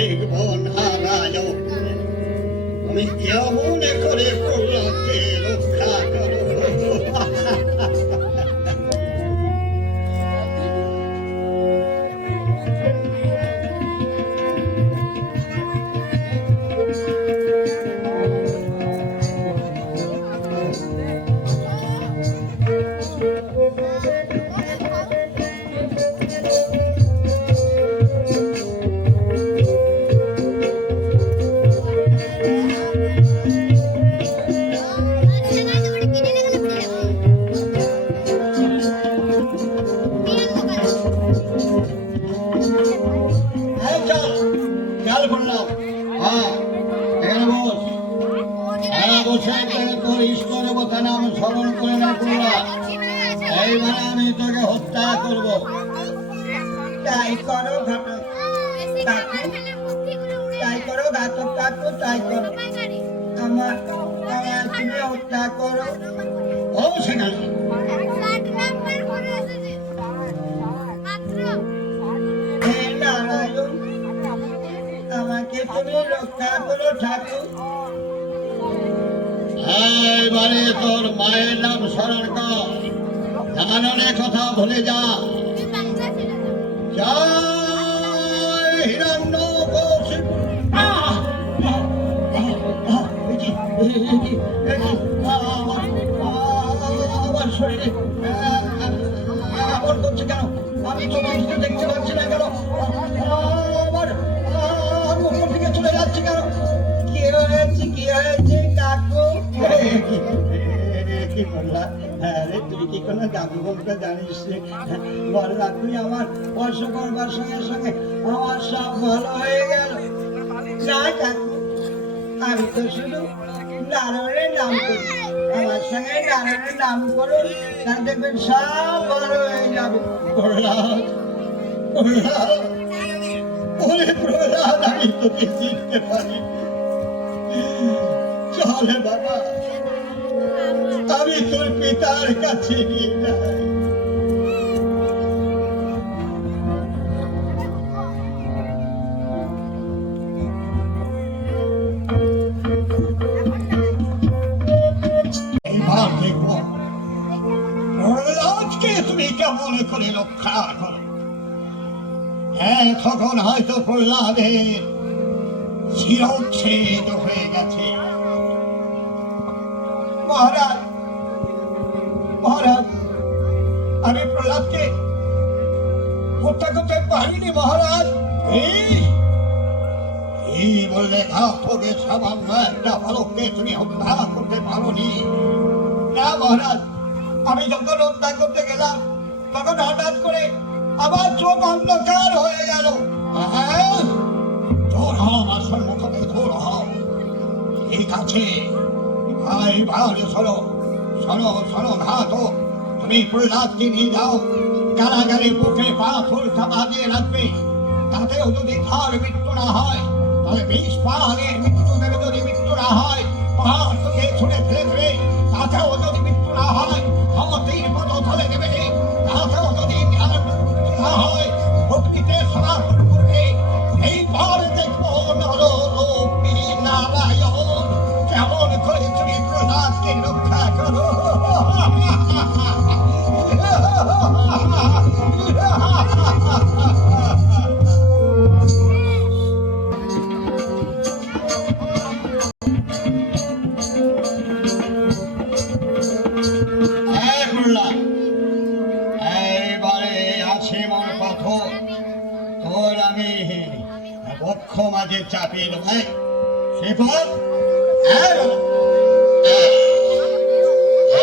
দেখব নারায়ণ, তুমি কেমন করে প্রহ্লাদকে রক্ষা করো। এইবারে আমি তোকে হত্যা করব। তাই করো ঘটক, তাই করো ঘাতক কাকু, তাই করো। আমার তুমি হত্যা করো। অবশ্যই নারায়ণ, আমাকে তুমি রক্ষা করো ঠাকুর। এইবারে তোর মায়ের নাম স্মরণ কর, জাননের কথা ভুলে যা। জয় হিরণ্যকশিপ। আমার শরীরে এমন করছে কেন? আমি তো মানুষকে দেখতে পাচ্ছি না কেন? আমার উপর থেকে চলে যাচ্ছে কেন? কি হয়েছে, কি হয়েছে কাকু? কি বললা? আরে তুই কি কোনো জাদু বলতে জানিস? বললা তুই আমার স্পর্শ করবার সঙ্গে সঙ্গে আমার সব ভালো হয়ে গেল। না কাকু, আমি তো শুধু নারায়ণের নাম করি। আমার সঙ্গে নারায়ণের নাম করুন, তা দেখবেন সব ভালো হয়ে যাবে। প্রহ্লাদ, প্রহ্লাদ, ওরে প্রহ্লাদ, আমি তোকে চিনতে পারি। চলে বাবা, আমি তোর পিতার কাছে নিয়ে যাই। এইবার দেখবো প্রহ্লাদকে তুমি কেমন করে রক্ষা করো। হ্যাঁ, তখন হয়তো প্রহ্লাদের শিরচ্ছেদ হয়ে গেছে। মহারাজ, মহারাজ, আমি প্রহ্লাদকে হত্যা করতে পারিনি মহারাজ। এই বললে ঘাতকের সামান্য একটা বালককে তুমি হত্যা করতে পারোনি? না মহারাজ, আমি যখন হত্যা করতে গেলাম তখন হঠাৎ করে আমার চোখ অন্ধকার হয়ে গেল। দূর হও আমার সম্মুখ থেকে, দূর হও। ঠিক আছে, এইবার শোনো, শোনো, শোনো ঘাতক, তুমি প্রহ্লাদকে নিয়ে যাও, কারাগারে বুকে পাথর চাপা দিয়ে রাখবে। তাতেও যদি তার মৃত্যু না হয়, তাহলে বিষ পাহাড়ের মৃত্যু দেবে। যদি মৃত্যু না হয়, পাহাড় থেকে ছুঁড়ে ফেলে দেবে। তাতেও যদি মৃত্যু না হয়, ক্ষমতির পদ ধরে দেবে। তাতেও যদি না হয়, ভক্তিতে সনাতন করবে। এইবার দেখো নররূপী নারায়ণ কেমন করে তুমি প্রহ্লাদকে রক্ষা করো। এইবারে আছে মন পাথর, তোর আমি বক্ষ মাঝে চাপিয়ে দেব। সেপর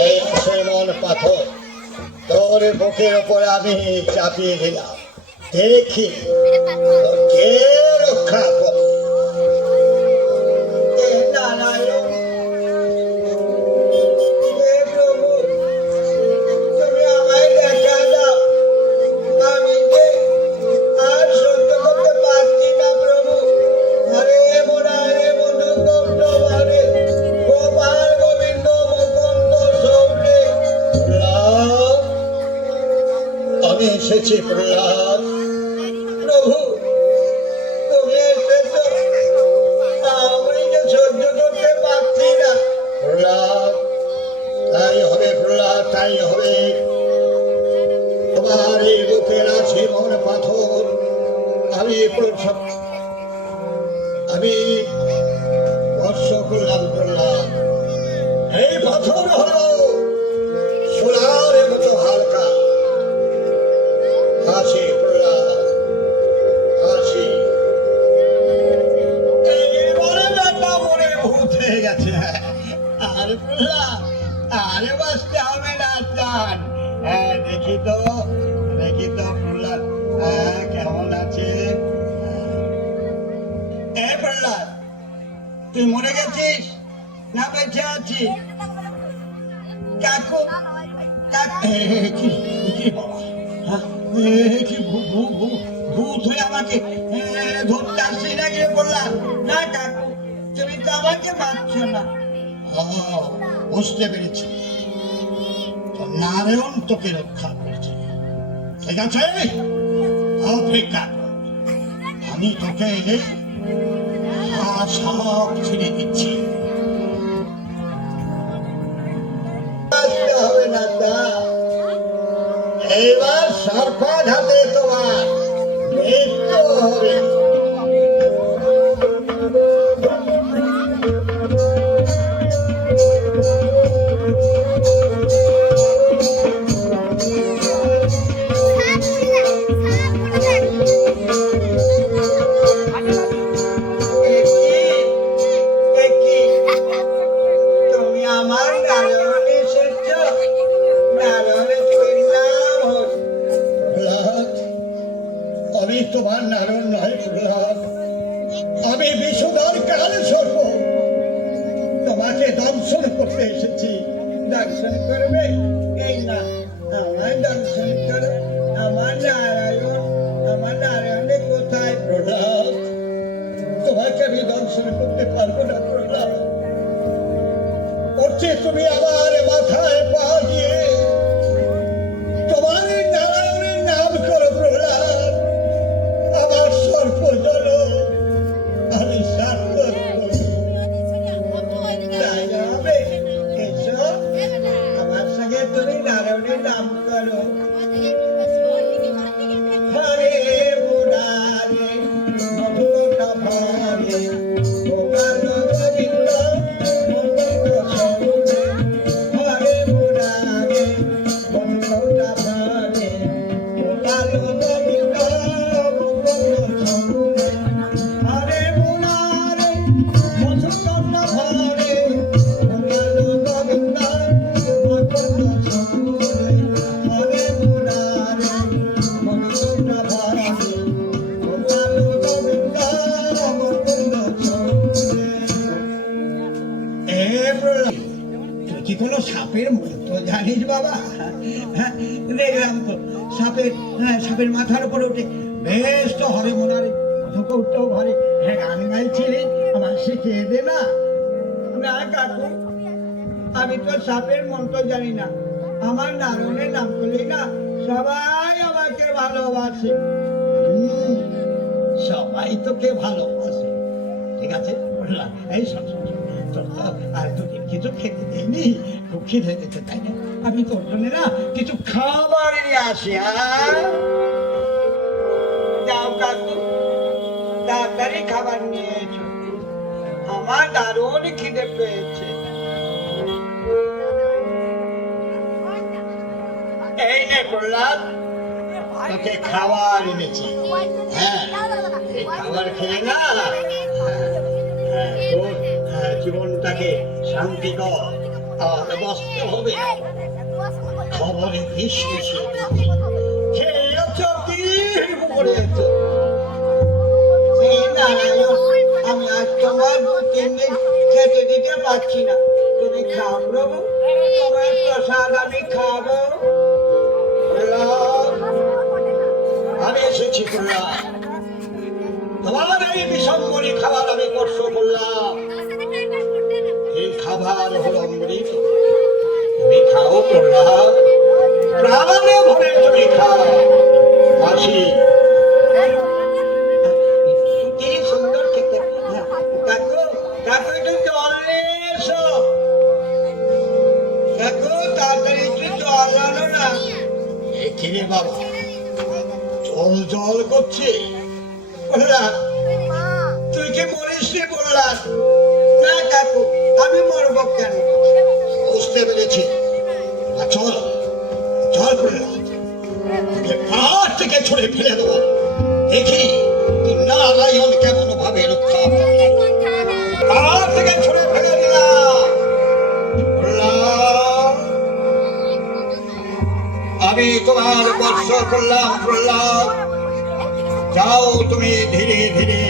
এই মন পাথর তোর বুকের উপর আমি চাপিয়ে দিলাম। দেখি কে রক্ষা কর। নারায়ণ, প্রভু, তুমি আমায় দেখা দাও। আমি যে আর সহ্য করতে পারছি না প্রভু। হরে মুরারে মুকুন্দ হরে, গোপাল গোবিন্দ মুকুন্দ সৌরে। আমি এসেছি প্রহ্লাদ। প্রভু, তুমি এসেছ? আমি স্পর্শ করলাম করলাম এই পাথর হলো সোনার মতো হালকা। হাসি প্রহ্লাদ হাসি। একেবারে ব্যাটা মনে ভূত হয়ে গেছে। আরে প্রহ্লাদ, আরে বাঁচতে হবে না চান। হ্যাঁ দেখি তো প্রহ্লাদ কেমন আছে। প্রহ্লাদ, তুই মরে গেছিস না বেঁচে আছিস? কাকু কি বাবা, কি ভূত হয়ে আমাকে ধরতে আসছিস নাকি বললাম? না কাকু, তুমি তো আমাকে মারছো না। বুঝতে পেরেছি, তো নারায়ণ তোকে রক্ষা করছে। ঠিক আছে, অপেক্ষা কর, আমি তোকে সব ছেড়ে দিচ্ছি। হবে না তা, এইবার সরকার হাতে তোমার মৃত্যু হবে। তুমি আমার নারায়ণ এসেছ, নারায়ণের নাম হোক। আমি তোমার নারায়ণ নয় প্রহ্লাদ, আমি বিশুদ্ধর কাল সর্ব। তোমাকে দর্শন করতে এসেছি। দর্শন করবে? এই না, আমার দর্শন করো। আমার নারায়ণের কোথায় প্রহ্লাদ? তোমাকে আমি দর্শন করতে পারবো না প্রহ্লাদ। করছে তুমি আমার মাথায় পা দিয়ে তোমার নারায়ণের নাম করো প্রহ্লাদ। আমার সর্প জল আমি সার্থক করি। তাই হবে? এসো, আমার সঙ্গে তুমি নারায়ণের নাম করো। হরে মুরারে মধুটা ভরে গোপাল গোবিন্দ মুকুন্দ সৌরে। হরে মুরারে মধুটা ভরে গোপাল গোবিন্দ মুকুন্দ সৌরে। হরে মুরারে মধুটা ভরে গোপাল গোবিন্দ মুকুন্দ সৌরে। হরে মুরারে মধুটা ভরে গোপাল গোবিন্দ মুকুন্দ সৌরে। তুই কি কোনো সাপের মন্ত্র জানিস বাবা? হ্যাঁ, দেখলাম তো সাপের মাথার উপরে উঠে বেশ তো হরে মোনারে ধুকৌটো ঘরে গান গাইছিলি। আমার শিখিয়ে দে না। না কাকু, আমি তো সাপের মন্ত্র জানি না। আমার নারায়ণের নাম করলেই না সবাই আমাকে ভালোবাসে। সবাই তোকে ভালোবাসে। ঠিক আছে বললাম, এই শোন, তোর তো আর দুদিন কিছু খেতে দেয়নি, খুব খিদে দিতে, তাই না? আমি তোর জন্য না কিছু খাবার নিয়ে আসি। যাও কাকু, তাড়াতাড়ি খাবার নিয়ে এসো, আমার দারুণ খিদে পেয়েছে। এই নে প্রহ্লাদ, তোকে খাবার এনেছি। হ্যাঁ, এই খাবার খেয়ে না তোর জীবনটাকে শান্তি কর। আর বসতে হবে খবরে বিশ্বাসী খেয়েছ কি করেছ? আমি আজ তোমার 2-3 দিন খেতে দিতে পারছি না। তুমি খাও প্রভু, তোমার প্রসাদ আমি খাবো। আমি এসেছি প্রহ্লাদ, তোমার এই বিষম্বরী খাবার আমি স্পর্শ করলাম। এই খাবার হলো অমৃত, তুমি খাও প্রহ্লাদ, প্রাণে ভরে তুমি খাও। হাসি কি সুন্দর খেতে। কাকু, কাকু একটু জল নিয়ে এসো। কাকু তাড়াতাড়ি একটু জল আনো না। এখানে বাবা জল জল করছে। প্রহ্লাদ, তুই তুই কি মরিস নি বললাম? না কাকু, আমি মরবো কেন? বুঝতে পেরেছি। আর চল চল প্রহ্লাদ, তোকে পাহাড় থেকে ছুড়ে ফেলে দেবো, দেখি তুই নারায়ণ কেমন ভাবে রক্ষা পাবে। পাহাড় থেকে ছুড়ে ফেলে দিলাম। প্রহ্লাদ, আমি তোমার বর্ষ করলাম প্রহ্লাদ, যাও তুমি ধীরে ধীরে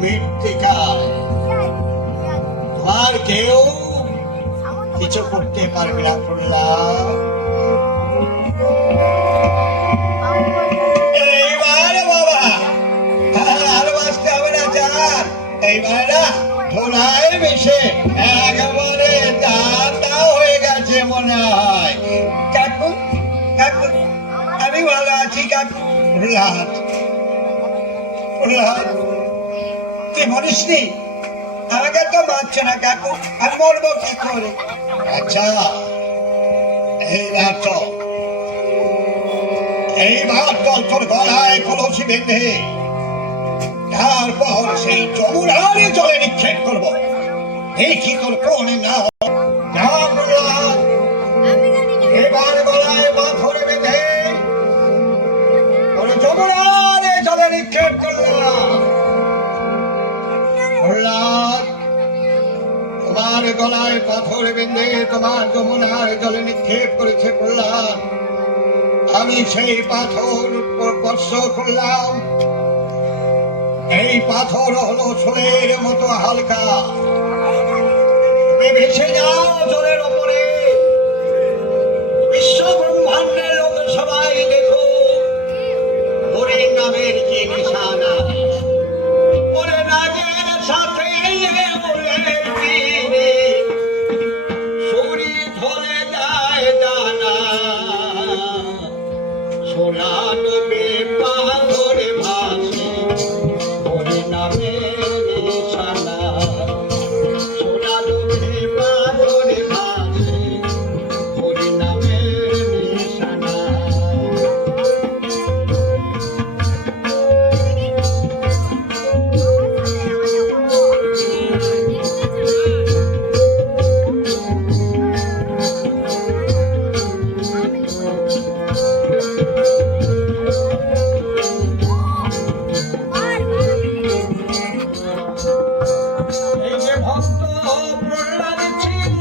মৃত্তিকায়। তোমার কেউ কিছু করতে পারবে না প্রহ্লাদ। এইবার বাবা, আর বাঁচতে হবে না যান। এইবার না ধোলায় মিশে একেবারে দাদা হয়ে গেছে মনে হয়। কাকু, কাকু, আমি ভালো আছি কাকু। প্রহ্লাদ, প্রহ্লাদ, তুই মরিস নি? আমাকে তো মারছে না কাকু, আমি মরবো কি করে? আচ্ছা এইবার চল, এইবার চল তোর গলায় কলসি বেঁধে তারপর সেই যমুনার জলে নিক্ষেপ করবো, দেখি তোর কোন না হয়। যা প্রহ্লাদ, এবার গলায় পাথর বেঁধে তোর যমুনার জলে নিক্ষেপ করলাম। প্রহ্লাদ, তোমার গলায় পাথর বেঁধে তোমার যমুনার জলে নিক্ষেপ করেছে প্রহ্লাদ। আমি সেই পাথর স্পর্শ করলাম। এই পাথর হলো সোলের মতো হালকা, তুমি ভেসে যাও জলের ওপরে। বিশ্ব ব্রহ্মাণ্ডের লোক সবাই দেখো, হরি নামের যে নিশানা, ওরে নাগের সাথে ওরে তীরে শরীর ধরে যায় দানা, সোনা ডোবে পাথরে ভাসে হরি নামের নিশানা, সোনা ডোবে পাথরে ভাসে হরি নামের নিশানা। এই যে ভক্ত প্রহ্লাদ ছিল,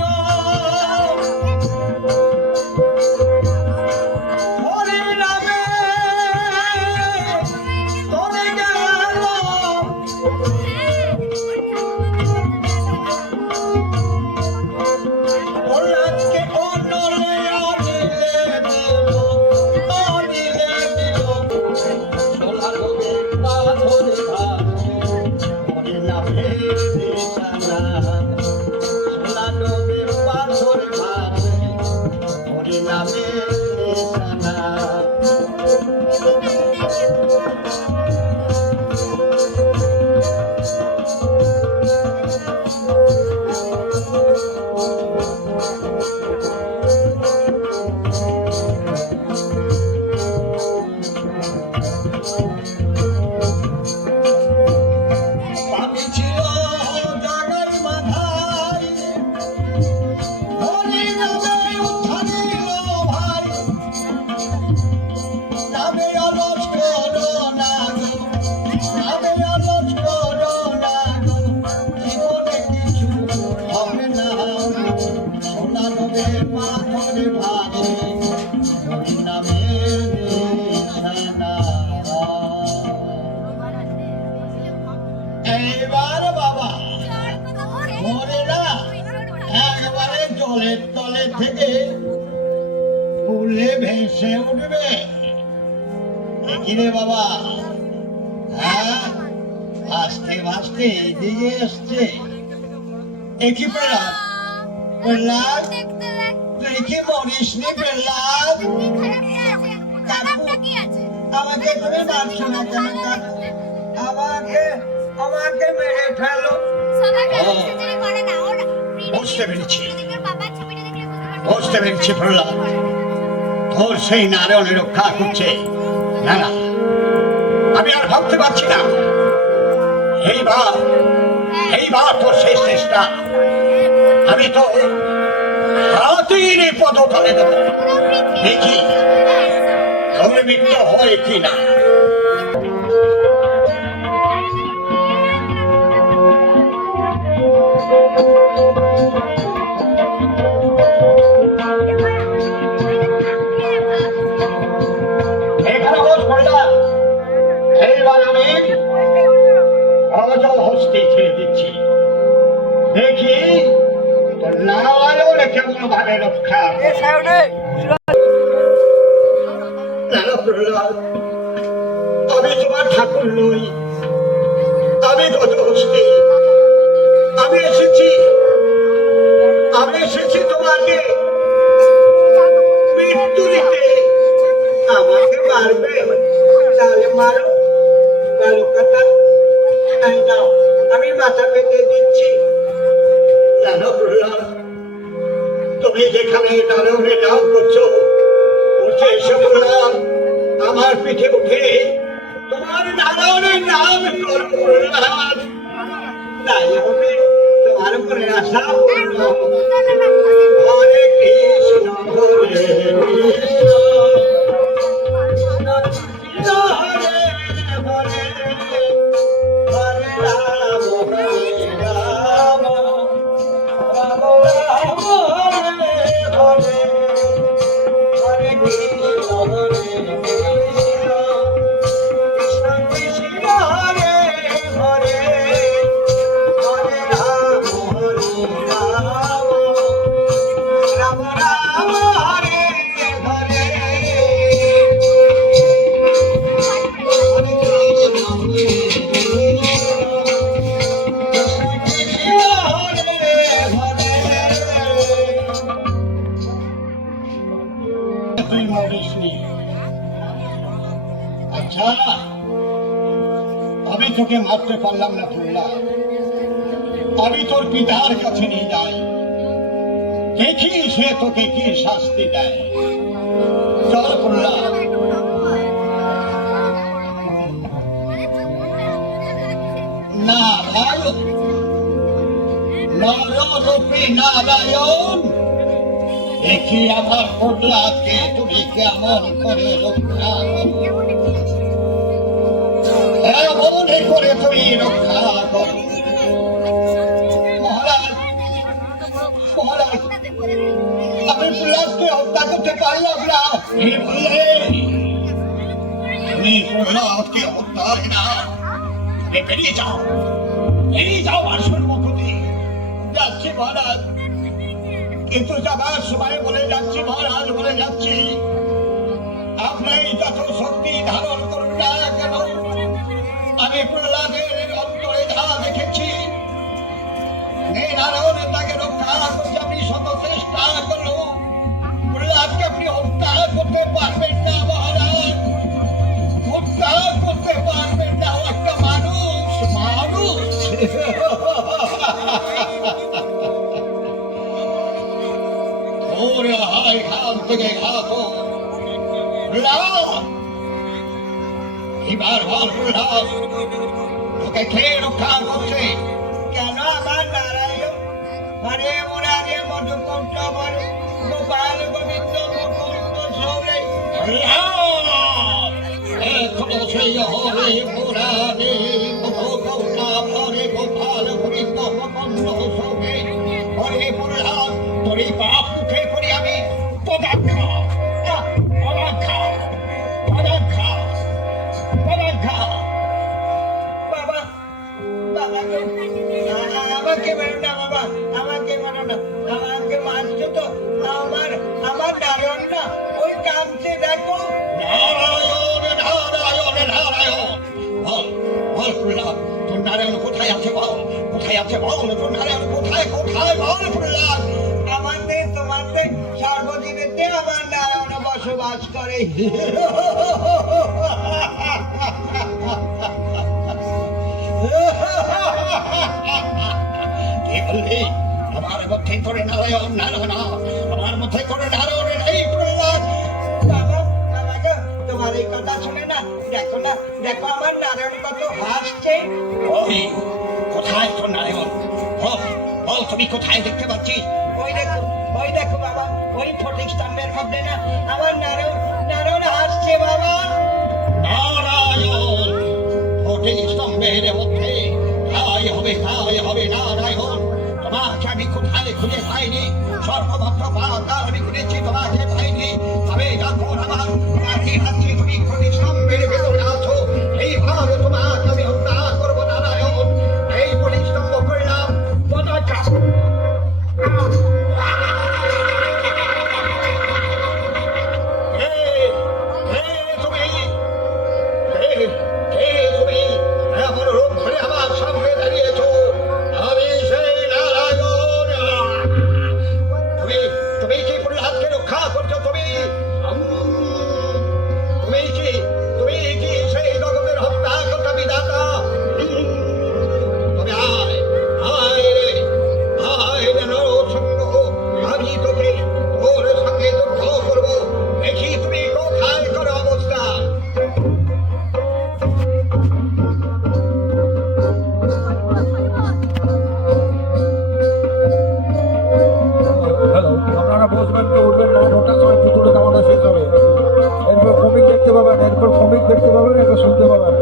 হরি নামে চলে গেল। প্রহ্লাদকে অনলে অনিলে দিল, অনিলে দিল। সোলা লোকে পাথরে ভাসে হরি নামের নিশানা, সোলা লোকে পাথরে ভাসে হরি নামের নিশানা। পাপি ছিল জগৎ মাথায়, হরি নামে উদ্ধার দিল ভাই। নামে অলস করো না গো, নামে অলস করো না গো, জীবনে কিছু হবে না। সোনা লোকে পাথরে ভাসে হরি নামের নিশানা। এইবার বাবা মরে না একবারে জলের তলে থেকে ফুলে ভেসে উঠবে। কিরে বাবা, হ্যাঁ ভাসতে ভাসতে এদিকে এসছে। একই প্রহ্লাদ, প্রহ্লাদ তুই কি মরিস নি প্রহ্লাদ? কাকু, আমাকে তুমি মারছো না কেন কাকু? আমাকে আমাকে মেরে ফেলো। বুঝতে পেরেছি, বুঝতে পেরেছি প্রহ্লাদ, তোর সেই নারায়ণের রক্ষা করছে। না না, আমি আর ভাবতে পারছি না। এইবার তো শেষ চেষ্টা। আমি তো হাতির পদতলে দেব, দেখি তোর মৃত্যু হয় কিনা। এখানে বস পড়লাম। এইবার আমি অজয় হস্তে ছেড়ে দিচ্ছি, দেখি তোর নারায়ণ কেমন ভাবে রক্ষা করে। আমি তোমার ঠাকুর নই, আমি গজহস্তি। আমি এসেছি তোমাকে মৃত্যু দিতে। আমাকে মারবে, তাহলে মারো, ভালো কথা। তাই নাও, আমি মাথা পেতে দিচ্ছি। জানো প্রহ্লাদ, তুমি যেখানে নারায়ণের নাম করছো, উঠে এসে বললাম আমার পিঠে উঠে তোমার নারায়ণের নাম করো প্রহ্লাদ। তাই হবে তোমার মনে আশা পূর্ণ। হরে কৃষ্ণ হরে কৃষ্ণ, হরে হরে, হরে রাম হরে রাম, রাম রাম হরে হরে, হরে কৃষ্ণ হরে কৃষ্ণ, কৃষ্ণ কৃষ্ণ হরে হরে, হরে রাম হরে রাম, রাম রাম হরে হরে, হরে কৃষ্ণ হরে কৃষ্ণ, হরে হরে। তুই মরিসনি। আচ্ছা, আমি তোকে মারতে পারলাম না প্রহ্লাদ। আমি তোর পিতার কাছে নিয়ে যাই, দেখি সে তোকে কি শাস্তি দেয়। চল প্রহ্লাদ। নারায়ণ, নররূপী নারায়ণ, দেখি আমার প্রহ্লাদকে তুমি কেমন করে রক্ষা করো। এমন করে তুমি রক্ষা করো। মহারাজ, মহারাজ, আমি প্রহ্লাদকে হত্যা করতে পারলাম না। কি বললে? তুমি প্রহ্লাদকে হত্যা হবে না? বেরিয়ে যাও, বেরিয়ে যাও আর সম্মুখ দিয়ে। যাচ্ছি মহারাজ, কিন্তু যাবার সময় বলে যাচ্ছি মহারাজ, বলে যাচ্ছি আপনি যত শক্তি ধারণ করুন না কেন, আমি প্রহ্লাদের অন্তরে যা দেখেছি, নারায়ণের তাকে রক্ষা করতে আপনি শত চেষ্টা করলো, প্রহ্লাদকে আপনি হত্যা করতে পারবেন না মহারাজ, হত্যা করতে পারবেন না। একটা মানুষ, মানুষ ওরে হায় ঘাম থেকে ঘাত। এবার বল প্রহ্লাদ, তোকে কে রক্ষা করছে? কেন আমার নারায়ণ, হরে মুরারে মধুকণ্ঠ বর, গোপাল গোবিন্দ মুকুন্দ সৌরে। এখনো সেই হরে মুরারে মধুকণ্ঠ বরে, গোপাল গোবিন্দ মুকুন্দ সৌরে। হরে প্রহ্লাদ, তোর এই পাপ মুখে করি আমি পদাক্ষা, পদাক্ষা, পদাক্ষা, পদাক্ষা। বাবা, বাবা গো, আমাকে মেরো না বাবা, আমাকে মেরো না, আমাকে মারছো তো। আমার নারায়ণ না, ওই কামছে দেখো। নারায়ণ, নারায়ণ, নারায়ণ। বল, বল প্রহ্লাদ, তোর নারায়ণ কোথায় আছে বল? কোথায় আছে বল? তোর নারায়ণ কোথায়, কোথায় বল প্রহ্লাদ? আমাদের তোমাদের সর্বদিনেতে আমার নারায়ণ বসবাস করে। কি বললি? আমার মধ্যে করে নারায়ণ, নারায়ণ, আমার মধ্যে করে নারায়ণ নেই প্রহ্লাদ। বাবা, বাবা গো, তোমার এই কথা শুনে না দেখো না, দেখো আমার নারায়ণ কত হাসছে। ওই কোথায় তোর নারায়ণ? বল বল, তুমি কোথায় দেখতে পাচ্ছি? ওই দেখো বাবা, ওই ফটিক স্তম্ভের মধ্যে না আমার নারায়ণ, নারায়ণ হাসছে বাবা। নারায়ণ ফটিক স্তম্ভের মধ্যে? তাই হবে নারায়ণ। তোমাকে আমি কোথায় খুঁজে পাইনি, সর্বভক্ত পাতাল আমি খুঁজেছি, তোমাকে পাইনি। তবে যখন আমার কাছে হাতে তুমি ফটিক স্তম্ভের ভেতরে আছো, এইভাবে তোমাকে আমি হত্যা করবো নারায়ণ। এই ফটিক স্তম্ভ করলাম তোমার কাছে। এমন রূপ ধরে আমার সামনে দাঁড়িয়েছো? আমি সেই নারায়ণ। তুমি কি প্রহ্লাদকে রক্ষা করছো? তুমি কি সেই জগতের হত্যা করতে বিধাতা? তবে আয় রে নরসিংহ, আমি তোকে তোর সঙ্গে যুদ্ধ করবো। দেখি তুমি কোথায় করো অবস্থা। হ্যালো, আপনারা বসবেন তো উঠবেন না, 9টার সময় পুতুলে কামাটা শেষ হবে। এরপর কমিক দেখতে পাবেন, এটা শুনতে পাবেন।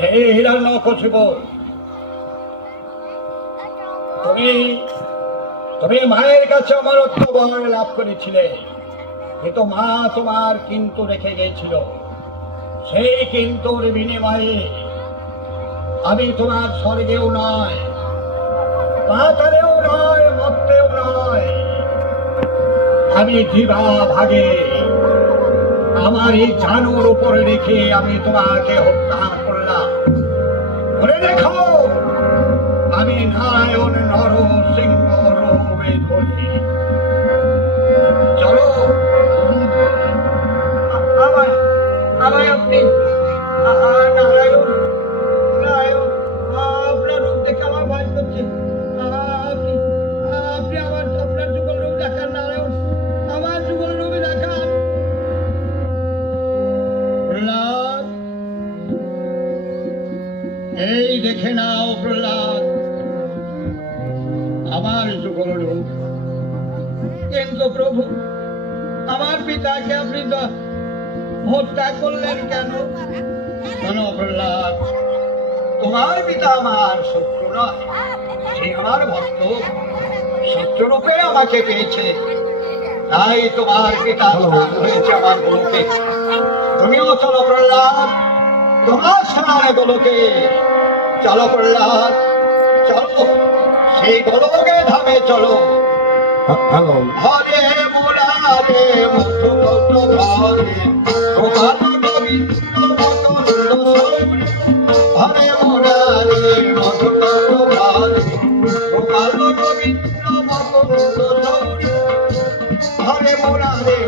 হে হিরণ্যকশিপ, তুমি মায়ের কাছে অমরত্ব বর লাভ করেছিলে, কিন্তু মা তোমার কিন্তু রেখে গিয়েছিল। সেই কিন্তুর বিনিময়ে আমি তোমার স্বর্গেও নয়, পাতালেও নয়, মর্তেও নয়, আমি জীবা ভাগে আমার এই জানুর উপরে রেখে আমি তোমাকে হত্যা করলাম। মনে রেখো, আমি নারায়ণ নরসিংহ রূপে ধরি। চলো। আমায় আপনি নারায়ণ, আপনার রূপ দেখে আমার ভয় করছে। আপনি আপনার যুগল রূপ দেখান নারায়ণ, আমার যুগল রূপে দেখান। প্রহ্লাদ, এই দেখে নাও প্রহ্লাদ, আমার যুগল রূপ। কিন্তু প্রভু, আমার পিতাকে আপনি হত্যা করলেন কেন? শোনো প্রহ্লাদ, তোমার পিতা আমার শত্রু নয়, সে আমার ভক্ত। শত্রুরূপে আমাকে পেয়েছে, তাই তোমার পিতা স্থান হয়েছে আমার গোলকে। তুমিও চলো প্রহ্লাদ, তোমার স্থানে গোলকে। চলো প্রহ্লাদ, চলো, সেই গোলকে ধামে চলো। হ্যালো, হরে মুরারে মধুকত ধরে তোমার গোবিন্দ মকরন্দ সৌরে। হরে মুরারে মধুকত ধরে তোমার গোবিন্দ মকরন্দ সৌরে। হরে মুরারে